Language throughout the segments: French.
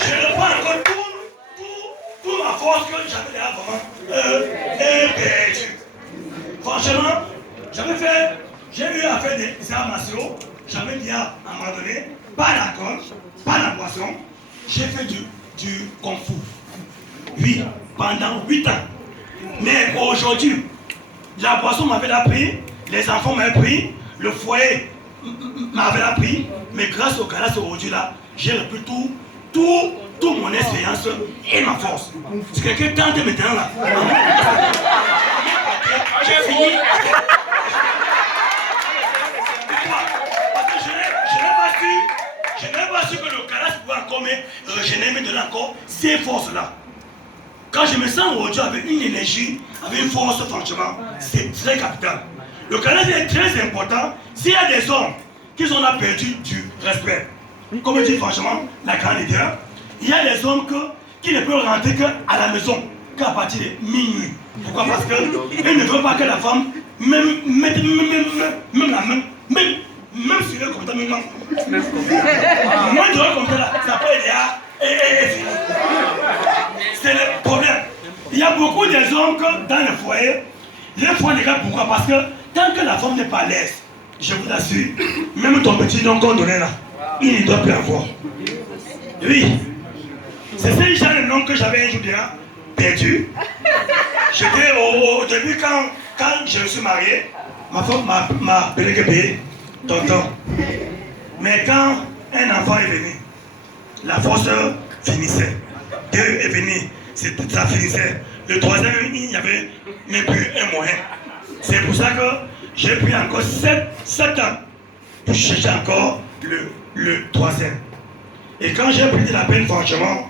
Je ne prends encore toute ma force que j'avais déjà vraiment perdu. Franchement, j'ai eu à faire des arts martiaux. J'avais dit à un moment donné, pas l'alcool, pas la boisson. J'ai fait du kung fu. Oui, pendant 8 ans. Mais aujourd'hui, la boisson m'avait appris, les enfants m'avaient pris, le foyer m'avait appris, mais grâce au Galas aujourd'hui là, j'ai repris tout mon expérience et ma force. Si quelqu'un tente maintenant là, j'ai fini. Parce que je n'ai pas su que le Galas pouvait encore me régénérer, me donner encore ces forces là. Quand je me sens aujourd'hui avec une énergie, avec une force, franchement, c'est très capital. Le Canada est très important. S'il y a des hommes qui ont perdu du respect, comme dit franchement la grande leader, il y a des hommes qui ne peuvent rentrer qu'à la maison qu'à partir de minuit. Pourquoi? Parce qu'ils ne veulent pas que la femme même la main, même sur le compteur, même moins de le compteur là, ça peut être là et fini. C'est le problème. Il y a beaucoup de hommes que dans le foyer, les foyers dégagent. Pourquoi? Parce que tant que la femme n'est pas à l'aise, je vous assure, même ton petit nom qu'on donnait là, il ne doit plus avoir. Oui. C'est ce genre de nom que j'avais un jour déjà perdu. J'étais au début quand je me suis marié, ma femme m'a appelé que tonton. Mais quand un enfant est venu, la force finissait. 2 est venu, ça finissait. Le 3e, il n'y avait même plus un moyen. C'est pour ça que j'ai pris encore 7 ans pour chercher encore le 3e. Et quand j'ai pris la peine, franchement,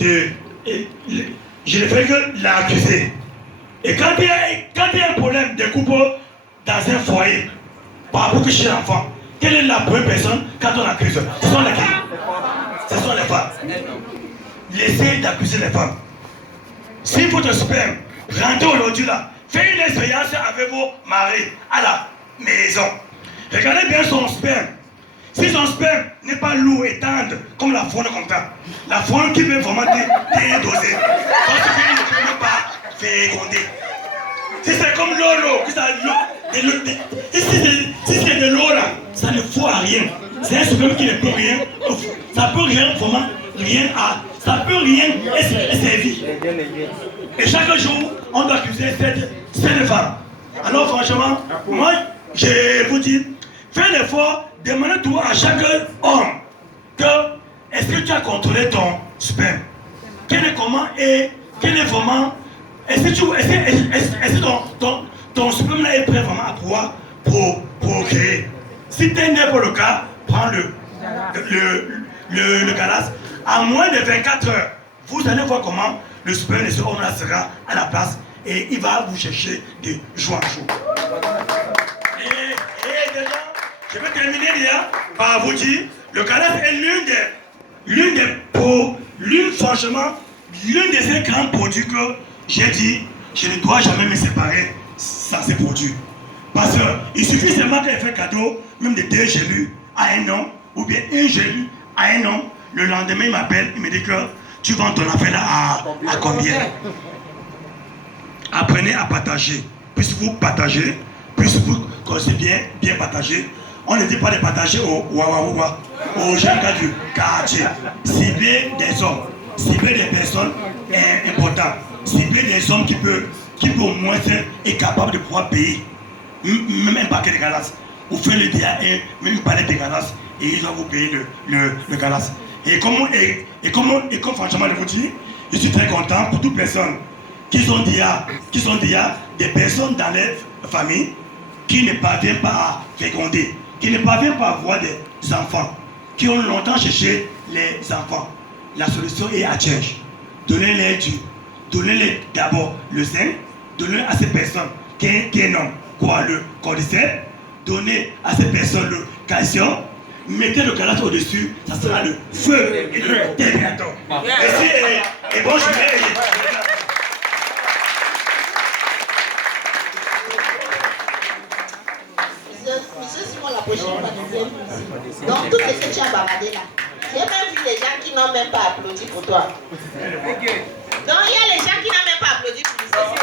je ne fais que l'accuser. Et quand il y a un problème de couple dans un foyer, par rapport que chez l'enfant, quelle est la première personne quand on accuse? Ce sont les filles. Ce sont les femmes. Laissez d'accuser les femmes. S'il faut te sperme, rentrez aujourd'hui là. Faites une expérience avec vos maris à la maison. Regardez bien son sperme. Si son sperme n'est pas lourd et tendre comme la faune comme ça, la faune qui veut vraiment dédoser, parce qu'il ne peut même pas féconder. Si c'est comme l'eau, si c'est de l'eau là, ça ne faut à rien. C'est un sperme qui ne peut rien, ça peut rien vraiment, ça peut rien servir. Et chaque jour, on doit accuser cette femme. Alors franchement, moi, je vous dis, fais l'effort, demandez tout à chaque homme que est-ce que tu as contrôlé ton sperme? Quel est vraiment, est-ce que ton sperme là est prêt vraiment à pouvoir procréer? Si tel n'est pas le cas, prends le Galas. À moins de 24 heures, vous allez voir comment le sperme de ce homme-là sera à la place et il va vous chercher de jour en jour. Et déjà, je vais terminer déjà par vous dire, le Galas est l'une de ces grands produits que j'ai dit, je ne dois jamais me séparer sans ces produits. Parce qu'il suffit seulement qu'elle fait cadeau, même de 2 gélus à un homme, ou bien 1 gélule à un homme. Le lendemain, il m'appelle, il me dit que tu vends ton affaire là à combien? Apprenez à partager. Plus vous partagez, plus vous conseillez bien partager. On ne dit pas de partager aux jeunes gars du quartier. Cibler des hommes, cibler des personnes importantes, cibler des hommes qui peuvent au moins être capables de pouvoir payer. Même un paquet de galas. Vous faites le dia et même une palette de galas et ils vont vous payer le galas. Et comme franchement je vous dis, je suis très content pour toutes les personnes qui sont déjà des personnes dans leur famille qui ne parviennent pas à féconder, qui ne parviennent pas à avoir des enfants, qui ont longtemps cherché les enfants. La solution est à chercher. Donnez-les d'abord le sein, donnez à ces personnes qui est un homme, le cordyceps, donnez à ces personnes le calcium, mettez le galas au-dessus, ça sera le feu et le terminator. Merci et bonne journée. Monsieur Simon, la prochaine fois. dixième musique. Donc tout ce que tu as bavardé là. J'ai même vu les gens qui n'ont même pas applaudi pour toi. Donc il y a les gens qui n'ont même pas applaudi pour vous.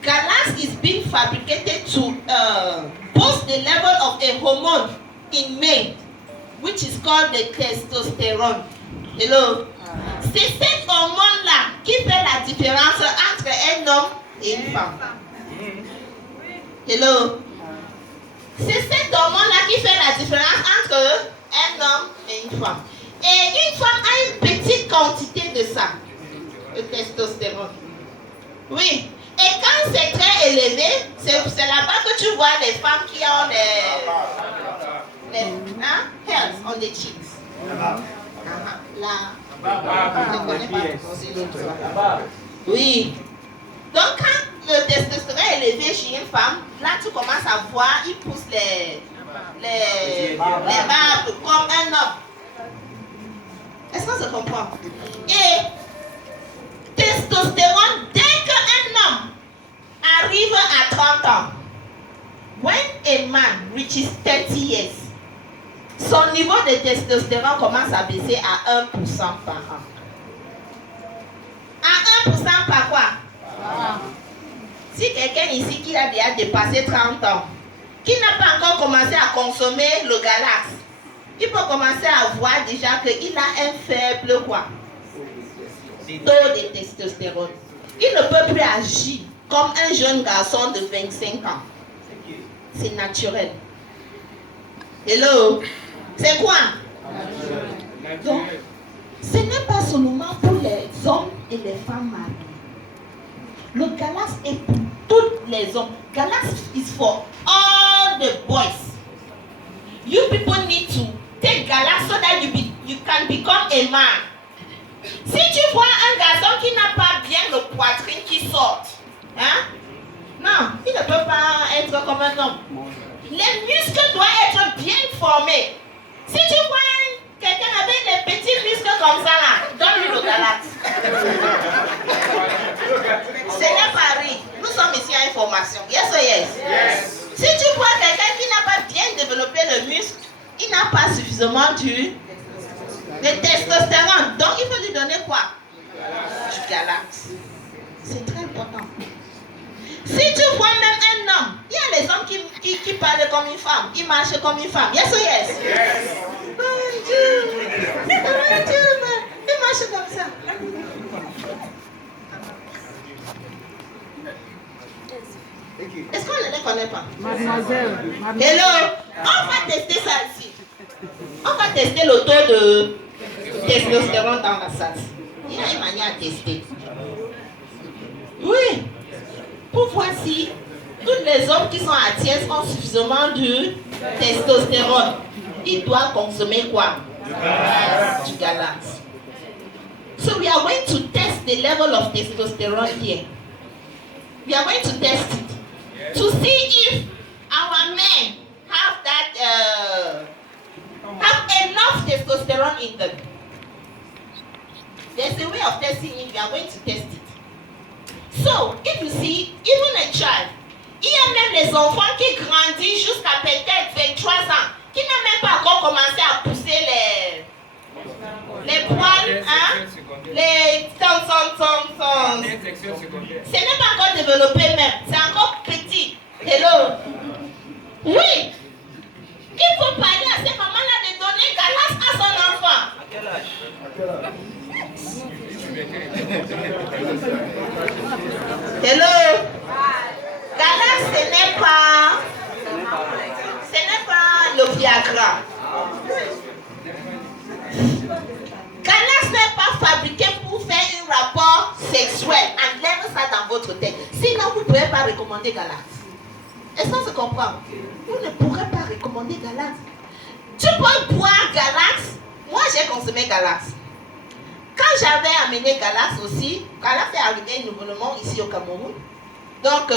Galax is being fabricated to boost the level of a hormone in men, which is called the testosterone. Hello? C'est cet hormone-là qui fait la différence entre un homme et une femme. Hello? C'est cet hormone-là qui fait la différence entre un homme et une femme. Et une femme a une petite quantité de ça, le testostérone. Oui. Et quand c'est très élevé, c'est là-bas que tu vois les femmes qui ont les hairs on the cheeks. Là, je ne connais pas. Oui. Donc quand le testostérone est élevé chez une femme, là tu commences à voir, il pousse les barbes comme un homme. Est-ce qu'on se comprend? Et testostérone, dès qu'un homme arrive à 30 ans, when a man reaches 30 years, son niveau de testostérone commence à baisser à 1% par an. À 1% par quoi? Si quelqu'un ici qui a déjà dépassé 30 ans, qui n'a pas encore commencé à consommer le Galax, il peut commencer à voir déjà qu'il a un faible quoi? Taux de testostérone. Il ne peut plus agir comme un jeune garçon de 25 ans. C'est naturel. Hello? C'est quoi? Donc, ce n'est pas seulement pour les hommes et les femmes mariées. Le Galax est pour tous les hommes. Galax is for all the boys. You people need to take Galax so that you can become a man. Si tu vois un garçon qui n'a pas bien le poitrine qui sort, hein? Non, il ne peut pas être comme un homme. Les muscles doivent être bien formés. Si tu vois quelqu'un avec des petits muscles comme ça là, donne-lui le Galax. Ce n'est pas rire. Nous sommes ici à information. Yes or yes? Yes. Si tu vois quelqu'un qui n'a pas bien développé le muscle, il n'a pas suffisamment de testostérone. Donc il faut lui donner quoi? Du Galax. C'est très important. Si tu vois même un homme, il y a les hommes qui parlent comme une femme, qui marchent comme une femme. Yes or yes? Yes. Bonjour. Il marche comme ça. Est-ce qu'on ne les connaît pas? Mademoiselle. Hello. On va tester ça ici. On va tester le taux de testostérone dans la salle. Il y a une manière à tester. Oui. Pour voir si tous les hommes qui sont à Thiès ont suffisamment de testostérone. Ils doivent consommer quoi? Du Galax. So we are going to test the level of testosterone here. We are going to test it to see if our men have that have enough testosterone in them. There's a way of testing it. We are going to test it. So, if you see, even a child, il y a même les enfants qui grandissent jusqu'à peut-être 23 ans, qui n'ont même pas encore commencé à pousser les poils, hein? Les ce n'est pas encore développé même, c'est encore petit. Hello? Oui! Il faut parler à ces mamans-là de donner Galax à son enfant. À quel âge? Hello. Galax, ce n'est pas le Viagra. Galax n'est pas fabriqué pour faire un rapport sexuel. Enlève ça dans votre tête. Sinon, vous ne pouvez pas recommander Galax. Est-ce qu'on se comprend? Vous ne pourrez pas recommander Galax. Tu peux boire Galax. Moi, j'ai consommé Galax. Quand j'avais amené Galax aussi, Galax est arrivé nouvellement ici au Cameroun. Donc,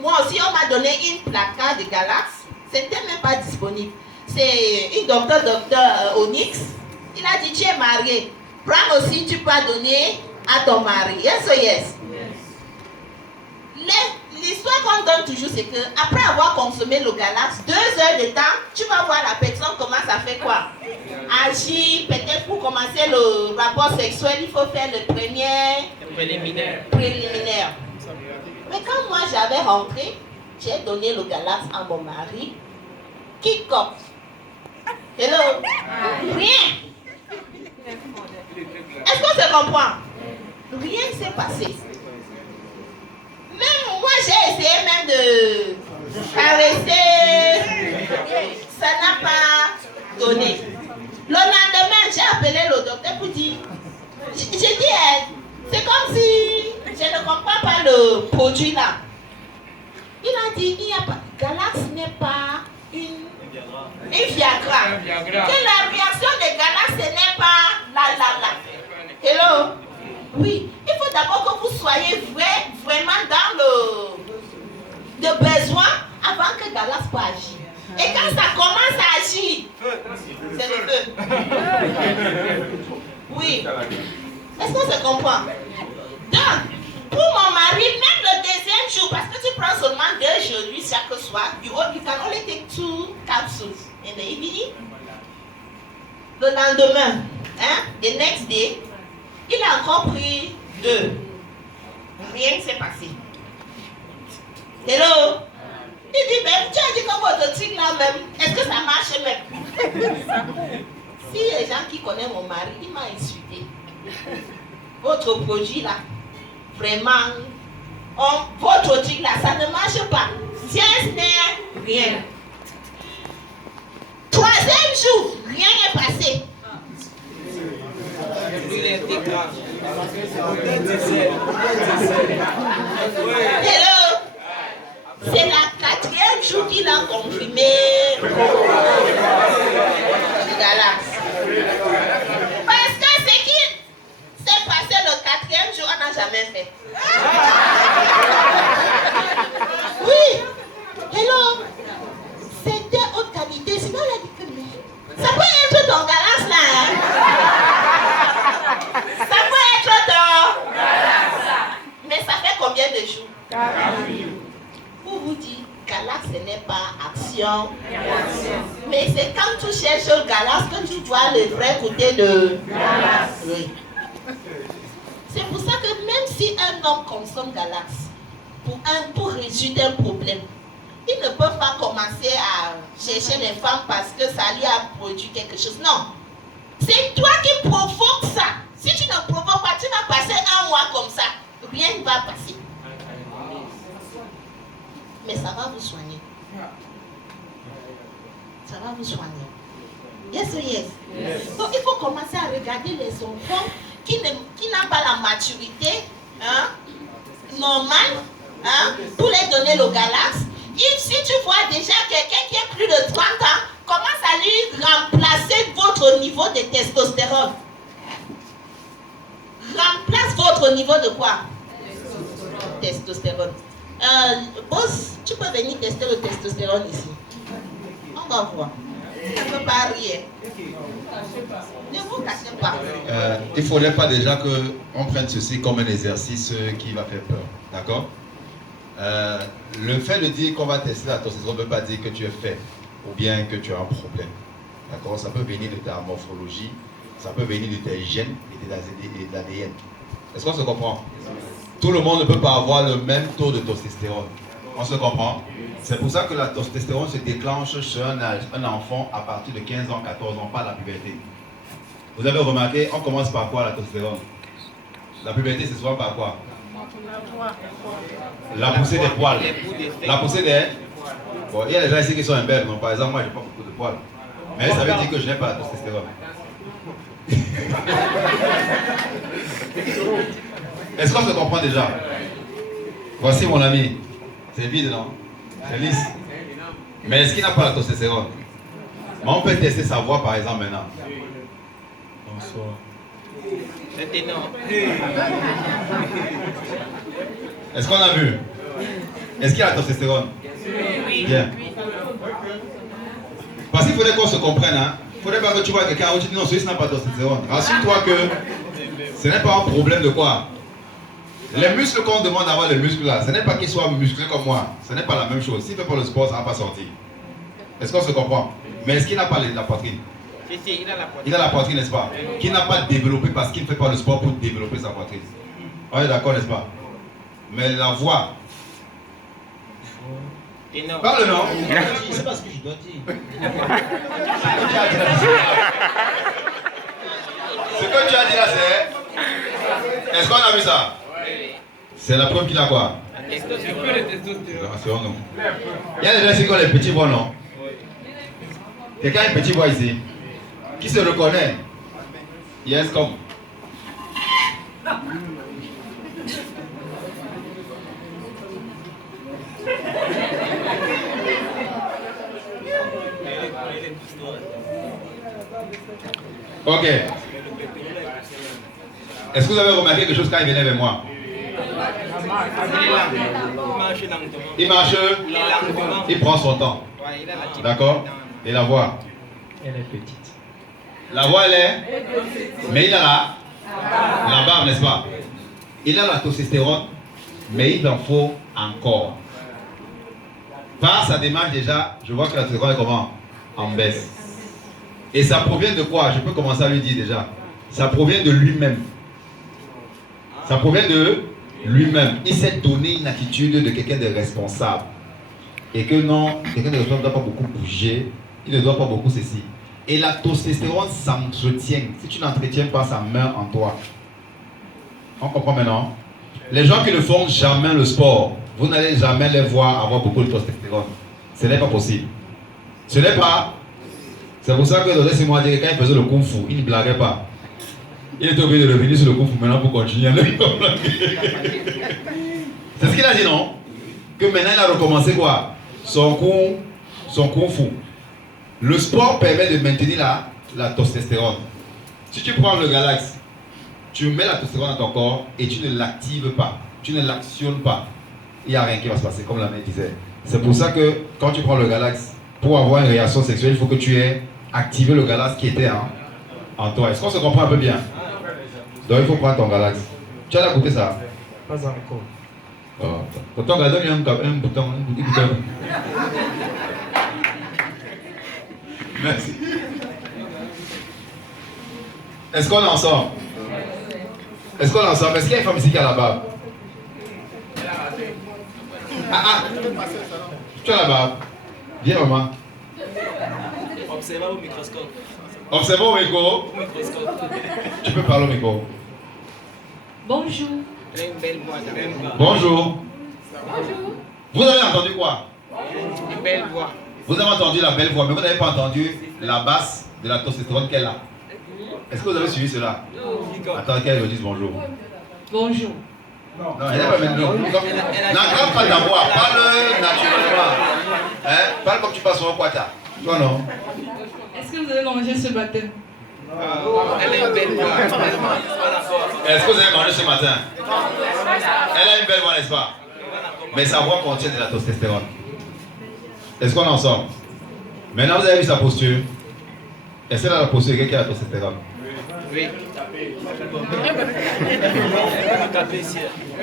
moi aussi, on m'a donné une placard de Galax. C'était même pas disponible. C'est une docteur Onyx. Il a dit, tu es marié. Prends aussi, tu peux donner à ton mari. Yes or yes? L'histoire qu'on donne toujours, c'est que après avoir consommé le Galax, 2 heures de temps, tu vas voir la personne comment ça fait quoi. Agir, peut-être pour commencer le rapport sexuel, il faut faire le premier préliminaire. Mais quand moi j'avais rentré, j'ai donné le Galax à mon mari. Kick-off. Hello? Rien. Est-ce qu'on se comprend? Rien ne s'est passé. Même moi, j'ai essayé même de caresser. Ça n'a pas donné. Le lendemain, j'ai appelé le docteur pour dire, j'ai dit, c'est comme si je ne comprends pas le produit là. Il a dit, il n'y a pas, Galax n'est pas une Viagra. Que la réaction de Galax, ce n'est pas la. Hello? Oui, il faut d'abord que vous soyez vraiment dans le besoin avant que Galax puisse agir. Et quand ça commence à agir, c'est le feu. Oui. Est-ce qu'on se comprend? Donc, pour mon mari, même le deuxième jour, parce que tu prends seulement 2 jours chaque soir, you can only take 2 capsules in the evening. Le lendemain, the next day, il a encore pris 2. Rien ne s'est passé. Hello? Il dit, mais tu as dit que votre truc là même, est-ce que ça marche même? Si les gens qui connaissent mon mari, il m'a insulté. Votre produit là, vraiment, votre truc là, ça ne marche pas. Science n'est rien. 3e jour, rien n'est passé. Hello? C'est la 4e jour qu'il a confirmé le Galax. Parce que ce qui s'est passé le 4e jour, on n'a jamais fait. Oui. Hello? C'était haute qualité. Sinon, elle a dit que mais ça peut être ton Galax là. Hein? Ça peut être ton Galax. Mais ça fait combien de jours? 48. Pour vous dire, Galax ce n'est pas action. Mais c'est quand tu cherches le Galax que tu vois le vrai côté de Galax. Oui. C'est pour ça que même si un homme consomme Galax pour résoudre un problème, il ne peut pas commencer à chercher les femmes parce que ça lui a produit quelque chose. Non. C'est toi qui provoques ça. Si tu ne provoques pas, tu vas passer 1 mois comme ça. Rien ne va passer. Mais ça va vous soigner. Ça va vous soigner. Yes or yes? Yes. Donc il faut commencer à regarder les enfants qui n'ont pas la maturité normale pour les donner le Galax. Et si tu vois déjà quelqu'un qui a plus de 30 ans, commence à lui remplacer votre niveau de testostérone. Remplace votre niveau de quoi? Testostérone. Boss, tu peux venir tester le testostérone ici. On va voir. Ça ne peut pas rire. Ne vous cachez pas. Il ne faudrait pas déjà qu'on prenne ceci comme un exercice qui va faire peur. D'accord? Le fait de dire qu'on va tester la testostérone ne veut pas dire que tu es faible ou bien que tu as un problème. D'accord? Ça peut venir de ta morphologie, ça peut venir de tes gènes et de l'ADN. Est-ce qu'on se comprend? Tout le monde ne peut pas avoir le même taux de testostérone. On se comprend? C'est pour ça que la testostérone se déclenche chez un enfant à partir de 15 ans, 14 ans, pas la puberté. Vous avez remarqué, on commence par quoi la testostérone? La puberté, c'est souvent par quoi? La poussée des poils. La poussée des... Bon, il y a des gens ici qui sont imbèbes. Par exemple, moi, je n'ai pas beaucoup de poils. Mais ça veut dire que je n'ai pas de testostérone. Est-ce qu'on se comprend déjà? Voici mon ami. C'est vide, non? C'est lisse. Mais est-ce qu'il n'a pas la testostérone? Mais on peut tester sa voix, par exemple, maintenant. Bonsoir. Est-ce qu'on a vu? Est-ce qu'il a la testostérone? Oui. Bien. Parce qu'il faudrait qu'on se comprenne. Hein? Il ne faudrait pas que tu vois quelqu'un où tu dis non, celui-ci n'a pas de testostérone. Rassure-toi que ce n'est pas un problème de quoi? Les muscles qu'on demande d'avoir, les muscles là, ce n'est pas qu'ils soient musclés comme moi. Ce n'est pas la même chose. S'il ne fait pas le sport, ça ne va pas sortir. Est-ce qu'on se comprend? Mais est-ce qu'il n'a pas la poitrine? Si, il a la poitrine. Il a la poitrine, n'est-ce pas? Qu'il n'a pas développé parce qu'il ne fait pas le sport pour développer sa poitrine. On est d'accord, n'est-ce pas? Mais la voix. Parle non? Je sais pas ce que je dois dire. Ce que tu as dit là, c'est... Est-ce qu'on a vu ça? C'est la preuve qu'il a quoi? Il y a des gens ici qui ont les petits voix, non? Quelqu'un a une petite voix ici qui se reconnaît? Yes, comme. Ok. Est-ce que vous avez remarqué quelque chose quand il venait vers moi? Il marche, il prend son temps. D'accord? Et la voix? Elle est petite. La voix, elle est? Mais il a la barbe, n'est-ce pas? Il a la testostérone, mais il en faut encore. Par sa démarche déjà, je vois que la testostérone est comment? En baisse. Et ça provient de quoi? Je peux commencer à lui dire déjà. Ça provient de lui-même. Ça provient de lui-même. Il s'est donné une attitude de quelqu'un de responsable. Et que non, quelqu'un de responsable ne doit pas beaucoup bouger. Il ne doit pas beaucoup ceci. Et la testostérone s'entretient. Si tu n'entretiens pas, ça meurt en toi. On comprend maintenant? Les gens qui ne font jamais le sport, vous n'allez jamais les voir avoir beaucoup de testostérone. Ce n'est pas possible. Ce n'est pas. C'est pour ça que dans ces mois, quand il faisait le kung fu, il ne blaguait pas. Il était obligé de revenir sur le kung fu maintenant pour continuer. C'est ce qu'il a dit, non? Que maintenant il a recommencé quoi? Son kung fu. Le sport permet de maintenir la testostérone. Si tu prends le Galax, tu mets la testostérone dans ton corps et tu ne l'actives pas. Tu ne l'actionnes pas. Il n'y a rien qui va se passer, comme la mère disait. C'est pour ça que quand tu prends le Galax, pour avoir une réaction sexuelle, il faut que tu aies activé le Galax qui était en toi. Est-ce qu'on se comprend un peu bien? Donc il faut prendre ton Galax. Tu as goûté ça? Pas encore. Quand on regarde, il y a un bouton. Merci. Est-ce qu'on est ensemble? Est-ce qu'on est ensemble? Est-ce qu'il y a une femme ici qui a la barbe? Tu as la barbe? Viens, maman. Observez au microscope. Observons au micro. Au microscope. Tu peux parler au micro. Bonjour. Elle a une belle voix. Bonjour. Bonjour. Vous avez entendu quoi? Une belle voix. Vous avez entendu la belle voix, mais vous n'avez pas entendu la basse de la testostérone qu'elle a. Est-ce que vous avez suivi cela? Attends qu'elle me dise bonjour. Bonjour. Non, elle n'est pas maintenant. N'aggrave pas ta voix, parle naturellement. Hein? Parle comme tu passes sur un quata. Toi non? Est-ce que vous avez mangé ce matin? Elle a une belle voix. Est-ce que vous avez mangé ce matin? Elle a une belle voix, n'est-ce pas? Mais sa voix contient de la testostérone. Est-ce qu'on est ensemble? Maintenant, vous avez vu sa posture. Est-ce qu'elle a la posture de quelqu'un qui a la testostérone? Oui.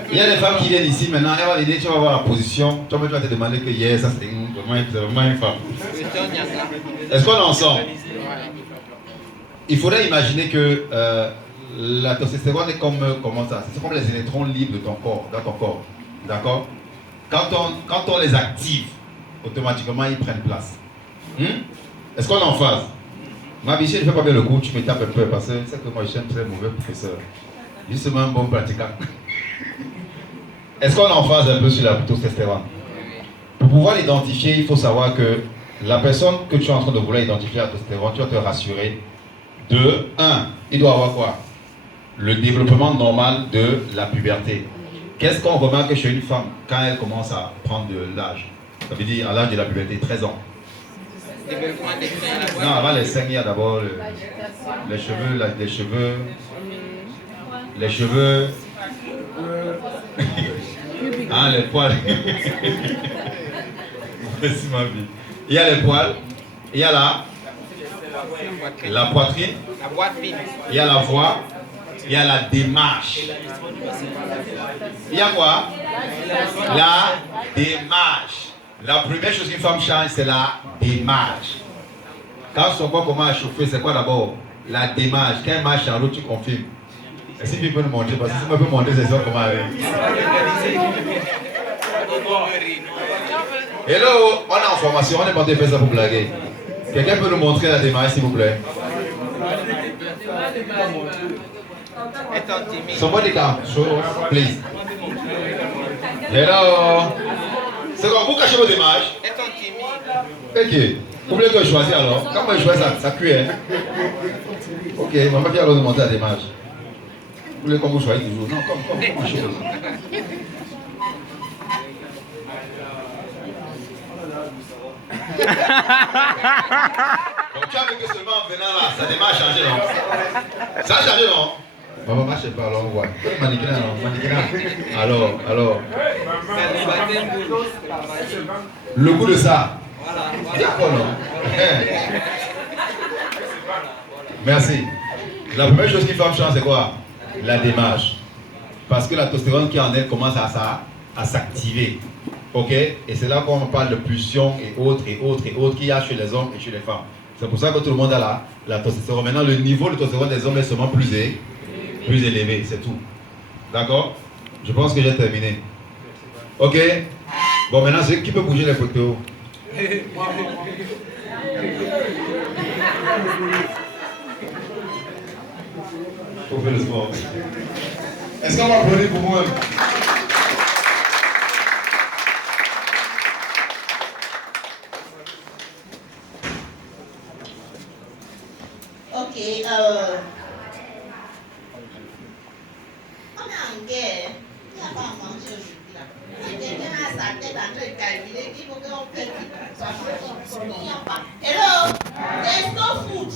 Il y a des femmes qui viennent ici maintenant, elle va venir, tu vas voir la position. Toi, tu vas te demander que ça c'est vraiment une femme. Est-ce qu'on est ensemble? Il faudrait imaginer que la testostérone est comme comment ça? C'est comme les électrons libres de ton corps, dans ton corps. D'accord? Quand on les active, automatiquement ils prennent place. Est-ce qu'on est en phase? Ma biche, je ne fais pas bien le coup, tu me tapes un peu parce que c'est que moi je suis un très mauvais professeur. Justement, un bon pratiquant. Est-ce qu'on en phase un peu sur la testostérone? Pour pouvoir l'identifier, il faut savoir que la personne que tu es en train de vouloir identifier la testostérone, tu dois te rassurer de 1. Il doit avoir quoi? Le développement normal de la puberté. Qu'est-ce qu'on remarque chez une femme quand elle commence à prendre de l'âge? Ça veut dire à l'âge de la puberté, 13 ans. Non, avant les seins, il y a d'abord les cheveux, ah, les poils. Merci ma vie. Il y a les poils, il y a la poitrine, il y a la voix, il y a la démarche. Il y a quoi? La démarche. La première chose qu'une femme change, c'est la démarche. Quand son corps commence à chauffer, c'est quoi d'abord? La démarche. Quand elle marche en route, tu confirmes. Est-ce que tu peux nous montrer? Parce que si tu peux montrer, c'est ça comment aller. Hello, on est en formation, on est monté faire ça pour blaguer. Quelqu'un peut nous montrer la démarche, s'il vous plaît? Somebody come, show, please. Hello. C'est quoi, vous cachez vos démarches? Ok. Vous voulez que je choisisse alors? Quand moi je choisis, ça cuit, hein? Ok, maman vient alors de monter la démarche. Vous voulez qu'on vous choisisse toujours? Non, comme chose. Donc tu as vu que seulement en venant là, sa démarche a changé, non? Ça a changé, non? Maman, marche pas, alors on voit. Mannequin, non? Mannequin. Alors. Le goût de ça. D'accord, non? Merci. La première chose qu'il faut changer, c'est quoi? La démarche. Parce que la testostérone qui est en elle commence à s'activer. Ok? Et c'est là qu'on parle de pulsion et autres qu'il y a chez les hommes et chez les femmes. C'est pour ça que tout le monde a la testostérone. Maintenant, le niveau de testostérone des hommes est seulement plus élevé, c'est tout. D'accord? Je pense que j'ai terminé. Ok? Bon, maintenant, qui peut bouger les photos? Faut faire le sport. Est-ce qu'on va applaudir pour moi? Ok, on est en guerre. Il n'y a pas à manger aujourd'hui là. Si quelqu'un a sa tête en train de calculer, il faut qu'on fait qu'il soit mangé. Il n'y a pas. Hello, there's no food.